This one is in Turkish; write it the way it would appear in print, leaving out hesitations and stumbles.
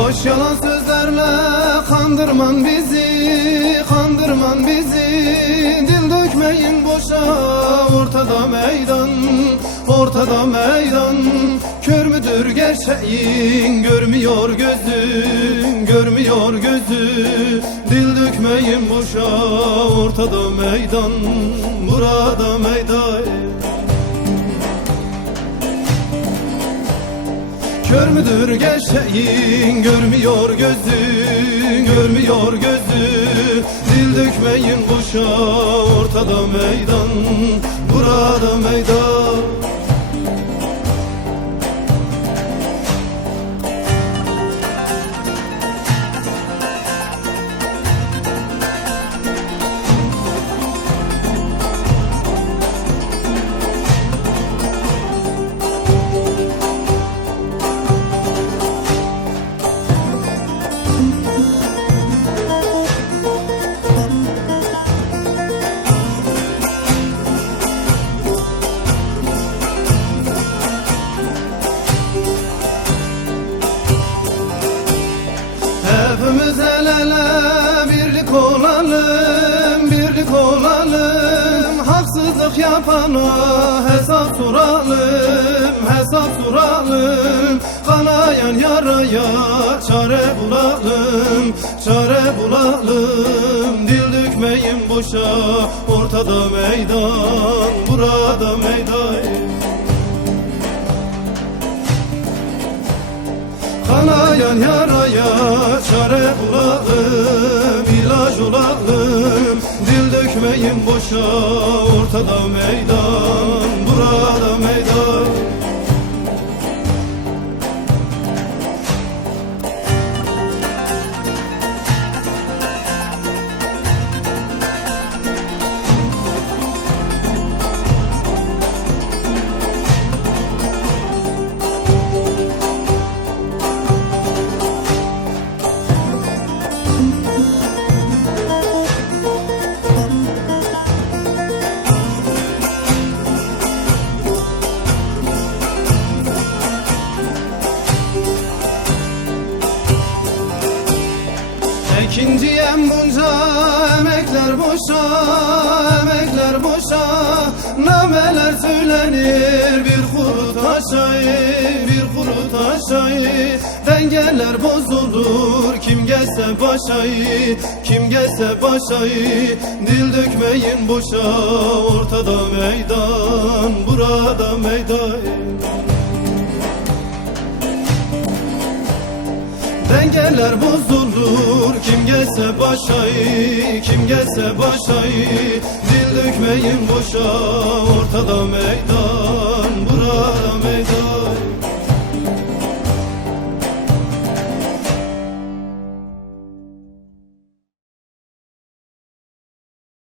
Boş yalan sözlerle kandırman bizi, kandırman bizi. Dil dökmeyin boşa, ortada meydan, ortada meydan. Kör müdür gerçeğin, görmüyor gözün, görmüyor gözü. Dil dökmeyin boşa, ortada meydan, burada meydan. Kör müdür gerçeğin, görmüyor gözün, görmüyor gözü. Dil dökmeyin boşa, ortada meydan, burada meydan. Hepimiz el ele birlik olalım, birlik olalım. Haksızlık yapana hesap soralım, hesap soralım. Kanayan yaraya çare bulalım, çare bulalım. Dil dökmeyin boşa, ortada meydan, burada meydan. Kanayan yaraya çare bulalım, ilaç olalım. Dil dökmeyin boşa, ortada meydan, burada meydan. İkinciyem bunca emekler boşa, emekler boşa. Nameler söylenir bir kuru taşa, bir kuru taşa. Dengeler bozulur kim gelse başa, kim gelse başa. Dil dökmeyin boşa, ortada meydan, burada meydan. Dengeler bozulur kim gelse başa, kim gelse başa. Dil dökmeyin boşa, ortada meydan, burada